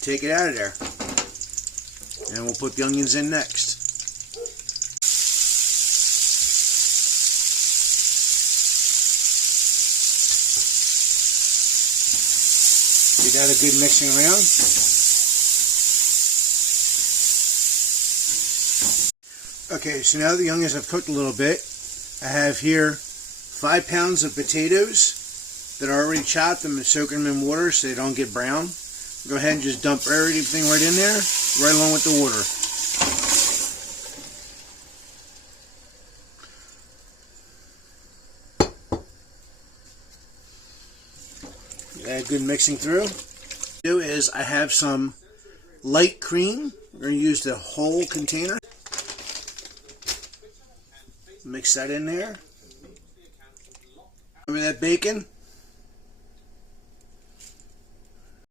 take it out of there. And we'll put the onions in next. Give that a good mixing around. Okay, so now the onions have cooked a little bit, I have here 5 pounds of potatoes that are already chopped. I'm soaking them in water so they don't get brown. Go ahead and just dump everything right in there, right along with the water. Add good mixing through. What I do is I have some light cream. We're going to use the whole container. Mix that in there. Remember that bacon?